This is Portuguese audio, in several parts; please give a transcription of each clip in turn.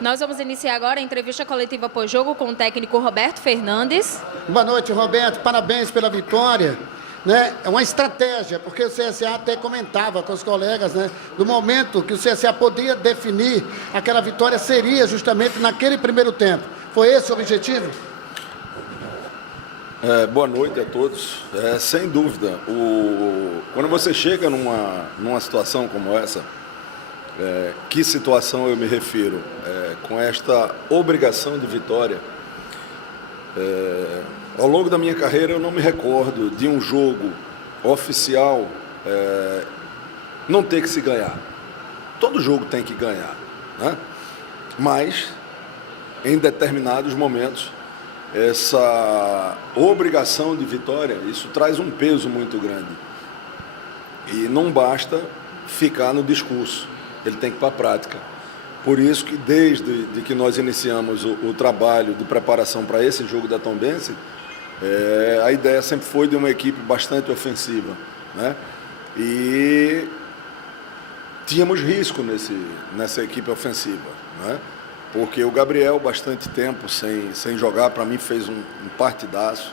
Nós vamos iniciar agora a entrevista coletiva pós-jogo com o técnico Roberto Fernandes. Boa noite, Roberto. Parabéns pela vitória. Né? É uma estratégia, porque o CSA até comentava com os colegas, né? Do momento que o CSA podia definir, aquela vitória seria justamente naquele primeiro tempo. Foi esse o objetivo? Boa noite a todos. Sem dúvida, quando você chega numa situação como essa, que situação eu me refiro? Com esta obrigação de vitória, ao longo da minha carreira eu não me recordo de um jogo oficial não ter que se ganhar. Todo jogo tem que ganhar, né? Mas em determinados momentos essa obrigação de vitória, isso traz um peso muito grande e não basta ficar no discurso, ele tem que ir para a prática. Por isso que desde que nós iniciamos o trabalho de preparação para esse jogo da Tombense, a ideia sempre foi de uma equipe bastante ofensiva, né? E tínhamos risco nessa equipe ofensiva, né? Porque o Gabriel, bastante tempo sem jogar, para mim fez um partidaço.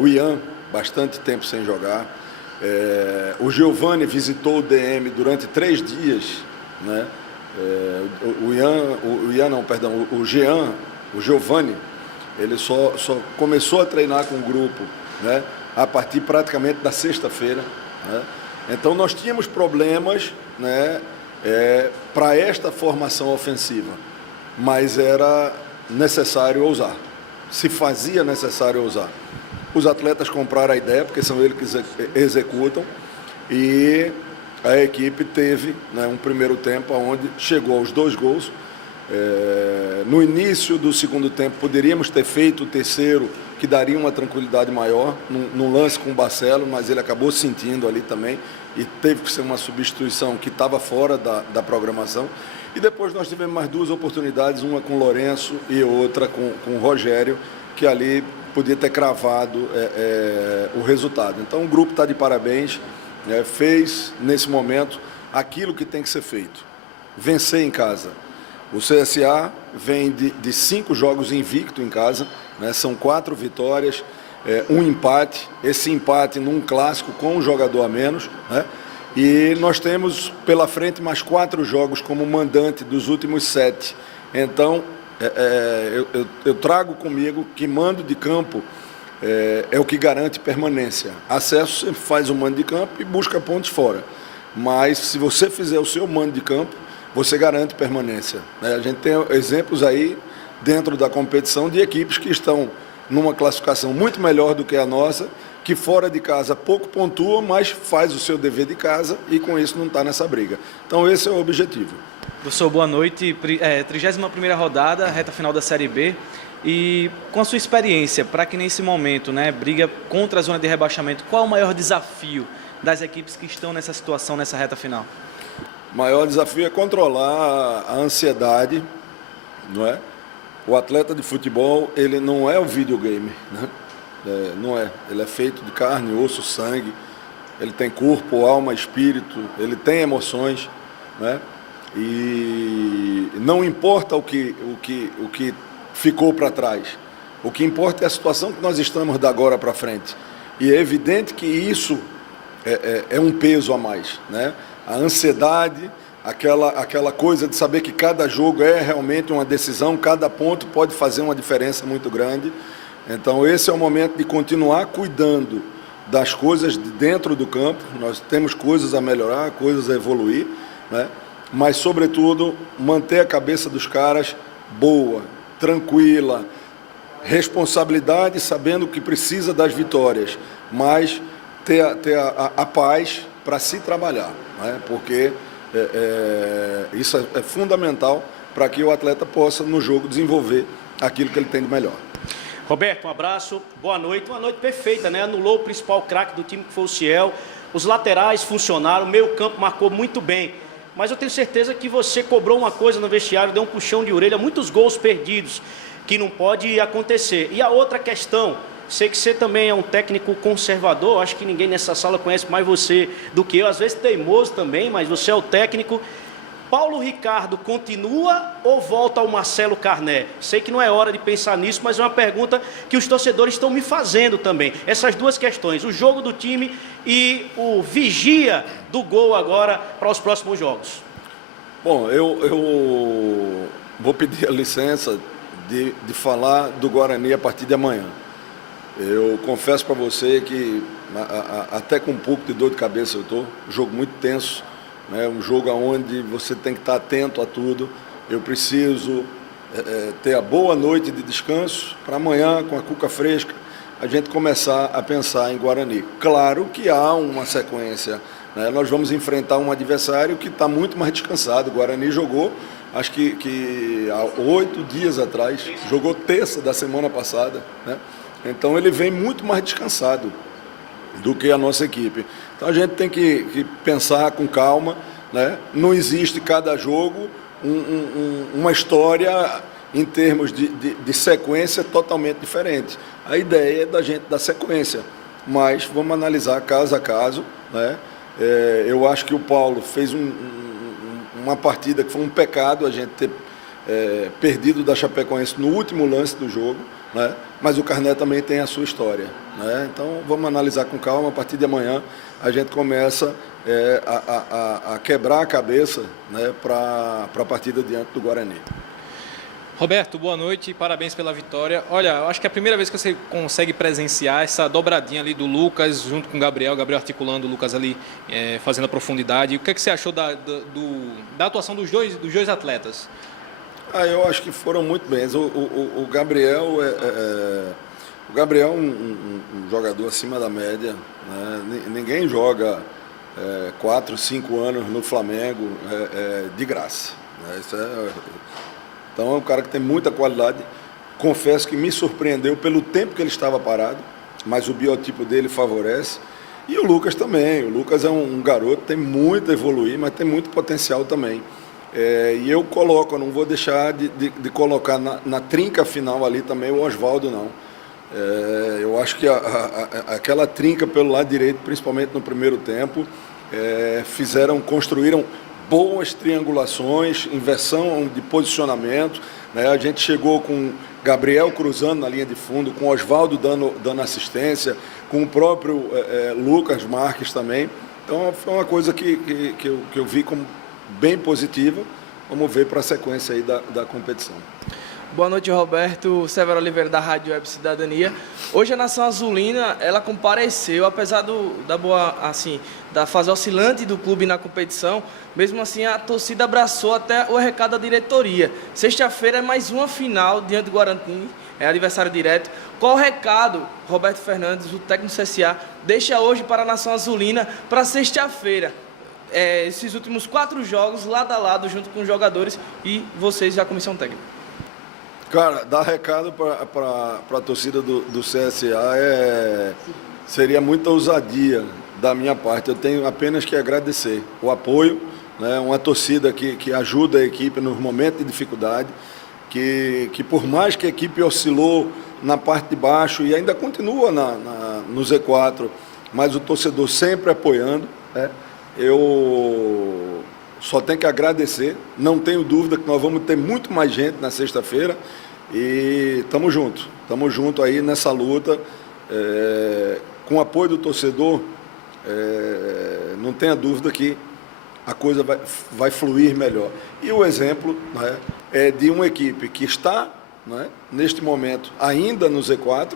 O Ian, bastante tempo sem jogar. O Giovani visitou o DM durante 3 dias, né? O Jean, o Giovani, ele só começou a treinar com o grupo, né, a partir praticamente da sexta-feira, né? Então nós tínhamos problemas, né, para esta formação ofensiva, mas era necessário ousar, se fazia necessário ousar. Os atletas compraram a ideia, porque são eles que executam, e a equipe teve, né, um primeiro tempo onde chegou aos 2 gols. No início do segundo tempo poderíamos ter feito o terceiro, que daria uma tranquilidade maior, num lance com o Barcelo, mas ele acabou sentindo ali também e teve que ser uma substituição que estava fora da programação. E depois nós tivemos mais 2 oportunidades, uma com o Lourenço e outra com o Rogério, que ali podia ter cravado o resultado. Então o grupo está de parabéns, fez nesse momento aquilo que tem que ser feito, vencer em casa. O CSA vem de 5 jogos invicto em casa, né? São 4 vitórias, 1 empate, esse empate num clássico com um jogador a menos, né? E nós temos pela frente mais 4 jogos como mandante dos últimos 7. Então, eu trago comigo que mando de campo é o que garante permanência. Acesso sempre faz o mando de campo e busca pontos fora. Mas se você fizer o seu mando de campo, você garante permanência, né? A gente tem exemplos aí dentro da competição de equipes que estão numa classificação muito melhor do que a nossa, que fora de casa pouco pontua, mas faz o seu dever de casa e com isso não está nessa briga. Então esse é o objetivo. Professor, boa noite. 31ª rodada, reta final da Série B. E com a sua experiência, para que nesse momento, né, briga contra a zona de rebaixamento, qual é o maior desafio das equipes que estão nessa situação, nessa reta final? O maior desafio é controlar a ansiedade, não é? O atleta de futebol, ele não é o videogame, né? Não é. Ele é feito de carne, osso, sangue. Ele tem corpo, alma, espírito. Ele tem emoções, né? E não importa o que ficou para trás. O que importa é a situação que nós estamos da agora para frente. E é evidente que isso é um peso a mais, né? A ansiedade, aquela coisa de saber que cada jogo é realmente uma decisão, cada ponto pode fazer uma diferença muito grande. Então esse é o momento de continuar cuidando das coisas de dentro do campo. Nós temos coisas a melhorar, coisas a evoluir, né? Mas sobretudo manter a cabeça dos caras boa, tranquila, responsabilidade, sabendo que precisa das vitórias, mas ter a paz para se trabalhar, né? Porque isso é fundamental para que o atleta possa, no jogo, desenvolver aquilo que ele tem de melhor. Roberto, um abraço, boa noite. Uma noite perfeita, né? Anulou o principal craque do time, que foi o Ciel. Os laterais funcionaram, o meio-campo marcou muito bem. Mas eu tenho certeza que você cobrou uma coisa no vestiário, deu um puxão de orelha, muitos gols perdidos, que não pode acontecer. E a outra questão sei que você também é um técnico conservador, acho que ninguém nessa sala conhece mais você do que eu, às vezes teimoso também, mas você é o técnico. Paulo Ricardo continua ou volta ao Marcelo Carné? Sei que não é hora de pensar nisso, mas é uma pergunta que os torcedores estão me fazendo também. Essas duas questões, o jogo do time e o vigia do gol agora para os próximos jogos. Bom, eu vou pedir a licença de falar do Guarani a partir de amanhã. Eu confesso para você que até com um pouco de dor de cabeça eu estou. Um jogo muito tenso, né? Um jogo onde você tem que estar atento a tudo. Eu preciso ter a boa noite de descanso para amanhã, com a cuca fresca, a gente começar a pensar em Guarani. Claro que há uma sequência, né? Nós vamos enfrentar um adversário que está muito mais descansado. O Guarani jogou, acho que há 8 dias atrás, jogou terça da semana passada, né? Então ele vem muito mais descansado do que a nossa equipe. Então a gente tem que pensar com calma, né? Não existe cada jogo uma história em termos de sequência totalmente diferente. A ideia é da gente dar sequência, mas vamos analisar caso a caso, né? Eu acho que o Paulo fez uma partida que foi um pecado a gente ter perdido da Chapecoense no último lance do jogo, né? Mas o Carné também tem a sua história, né? Então vamos analisar com calma. A partir de amanhã a gente começa a quebrar a cabeça, né, para a partida diante do Guarani. Roberto, boa noite e parabéns pela vitória. Olha, eu acho que é a primeira vez que você consegue presenciar essa dobradinha ali do Lucas junto com o Gabriel articulando, o Lucas ali fazendo a profundidade. O que é que você achou da atuação dos dois atletas? Eu acho que foram muito bem. O Gabriel é um jogador acima da média, né? Ninguém joga 4, 5 anos no Flamengo de graça, né? Então é um cara que tem muita qualidade. Confesso que me surpreendeu pelo tempo que ele estava parado, mas o biotipo dele favorece. E o Lucas também. O Lucas é um garoto, tem muito a evoluir, mas tem muito potencial também. E eu não vou deixar de colocar na trinca final ali também o Oswaldo, não. Eu acho que aquela trinca pelo lado direito, principalmente no primeiro tempo, construíram boas triangulações, inversão de posicionamento, né? A gente chegou com Gabriel cruzando na linha de fundo, com Oswaldo dando assistência, com o próprio Lucas Marques também. Então foi uma coisa que eu vi como bem positiva. Vamos ver para a sequência aí da competição. Boa noite, Roberto. Severo Oliveira, da Rádio Web Cidadania. Hoje a Nação Azulina, ela compareceu, apesar da fase oscilante do clube na competição, mesmo assim a torcida abraçou até o recado da diretoria. Sexta-feira é mais uma final diante do Guarani, é adversário direto. Qual o recado, Roberto Fernandes, o técnico do CSA, deixa hoje para a Nação Azulina para sexta-feira? Esses últimos 4 jogos, lado a lado, junto com os jogadores e vocês, a comissão técnica. Cara, dar recado para a torcida do CSA seria muita ousadia da minha parte. Eu tenho apenas que agradecer o apoio, né? Uma torcida que ajuda a equipe nos momentos de dificuldade, que por mais que a equipe oscilou na parte de baixo e ainda continua no Z4, mas o torcedor sempre apoiando, né? Eu só tenho que agradecer, não tenho dúvida que nós vamos ter muito mais gente na sexta-feira e estamos junto aí nessa luta, com o apoio do torcedor, não tenha dúvida que a coisa vai fluir melhor. E o exemplo, né, é de uma equipe que está, né, neste momento ainda no Z4,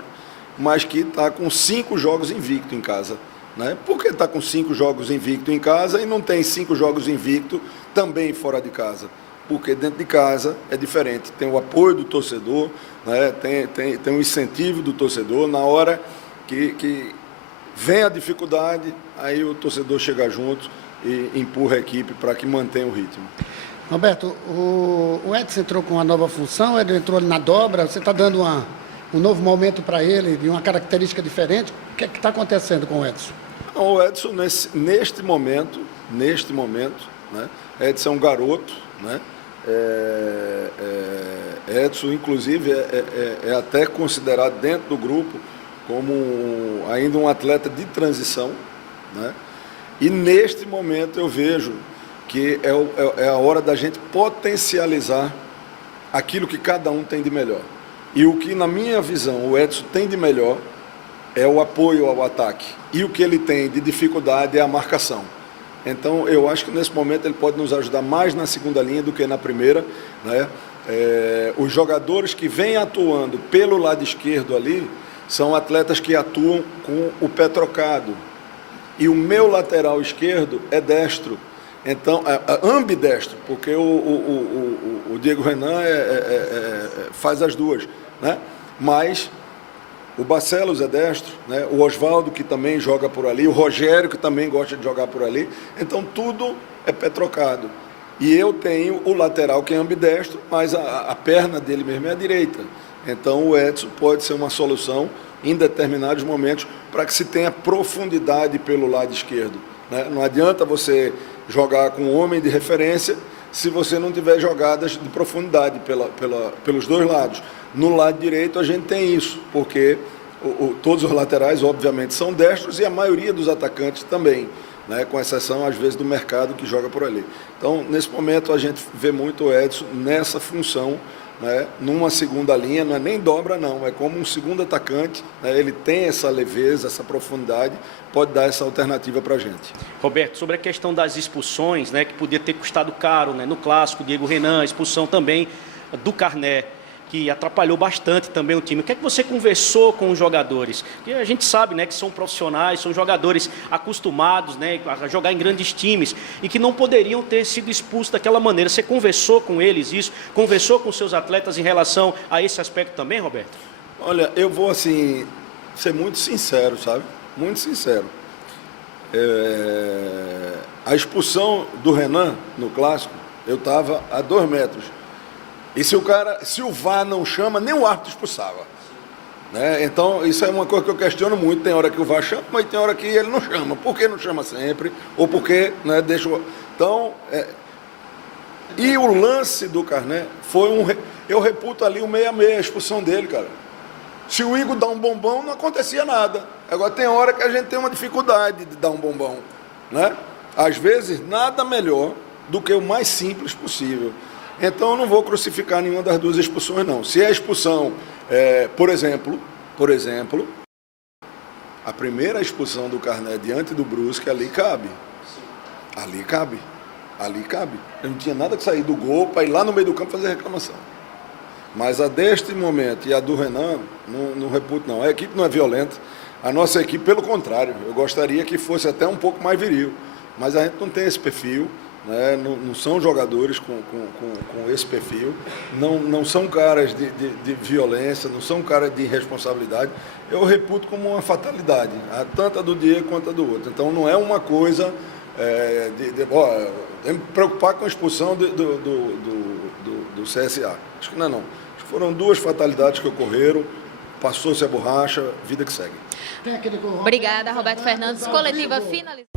mas que está com 5 jogos invicto em casa. Né? Por que está com 5 jogos invicto em casa e não tem 5 jogos invicto também fora de casa? Porque dentro de casa é diferente, tem o apoio do torcedor, né? tem o incentivo do torcedor. Na hora que vem a dificuldade, aí o torcedor chega junto e empurra a equipe para que mantenha o ritmo. Roberto, o Edson entrou com uma nova função, ele entrou na dobra, você está dando um novo momento para ele, de uma característica diferente. O que é que está acontecendo com o Edson? O Edson, neste momento, né, Edson é um garoto, né? Edson, inclusive, é até considerado dentro do grupo como ainda um atleta de transição, né? E neste momento eu vejo que é a hora da gente potencializar aquilo que cada um tem de melhor. E o que, na minha visão, o Edson tem de melhor é o apoio ao ataque. E o que ele tem de dificuldade é a marcação. Então, eu acho que nesse momento ele pode nos ajudar mais na segunda linha do que na primeira, né? Os jogadores que vêm atuando pelo lado esquerdo ali são atletas que atuam com o pé trocado. E o meu lateral esquerdo é destro. Então, ambidestro, porque o Diego Renan faz as duas, né? Mas o Barcelos é destro, né? O Oswaldo, que também joga por ali, o Rogério, que também gosta de jogar por ali. Então, tudo é pé trocado. E eu tenho o lateral que é ambidestro, mas a perna dele mesmo é a direita. Então, o Edson pode ser uma solução em determinados momentos para que se tenha profundidade pelo lado esquerdo, né? Não adianta você jogar com um homem de referência se você não tiver jogadas de profundidade pelos dois lados. No lado direito a gente tem isso, porque todos os laterais obviamente são destros e a maioria dos atacantes também, né? Com exceção às vezes do Mercado que joga por ali. Então nesse momento a gente vê muito o Edson nessa função, né? Numa segunda linha, não é nem dobra não, é como um segundo atacante, né? Ele tem essa leveza, essa profundidade, pode dar essa alternativa para a gente. Roberto, sobre a questão das expulsões, né, que podia ter custado caro, né, no Clássico, Diego Renan, expulsão também do Carné, que atrapalhou bastante também o time. O que é que você conversou com os jogadores? Porque a gente sabe, né, que são profissionais, são jogadores acostumados, né, a jogar em grandes times e que não poderiam ter sido expulsos daquela maneira. Você conversou com eles isso? Conversou com seus atletas em relação a esse aspecto também, Roberto? Olha, eu vou assim ser muito sincero, sabe? Muito sincero. A expulsão do Renan no Clássico, eu estava a 2 metros. E se o VAR não chama, nem o árbitro expulsava, né? Então, isso é uma coisa que eu questiono muito. Tem hora que o VAR chama, mas tem hora que ele não chama. Por que não chama sempre? Ou por que, né, deixa... Então, e o lance do Carné foi eu reputo ali o 6-6, a expulsão dele, cara. Se o Igor dá um bombom, não acontecia nada. Agora, tem hora que a gente tem uma dificuldade de dar um bombom, né? Às vezes, nada melhor do que o mais simples possível. Então, eu não vou crucificar nenhuma das duas expulsões, não. Se a expulsão, por exemplo, a primeira expulsão do Carné diante do Brusque, ali cabe. Ali cabe. Eu não tinha nada que sair do gol para ir lá no meio do campo fazer reclamação. Mas a deste momento e a do Renan, não reputo, não. A equipe não é violenta. A nossa equipe, pelo contrário, eu gostaria que fosse até um pouco mais viril. Mas a gente não tem esse perfil. Né? Não são jogadores com esse perfil, não são caras de violência, não são caras de irresponsabilidade. Eu reputo como uma fatalidade, tanto a do Diego quanto a do outro. Então não é uma coisa tem que me preocupar com a expulsão do CSA. Acho que não é não. Acho que foram 2 fatalidades que ocorreram, passou-se a borracha, vida que segue. Obrigada, Roberto Fernandes. Coletiva finalizada.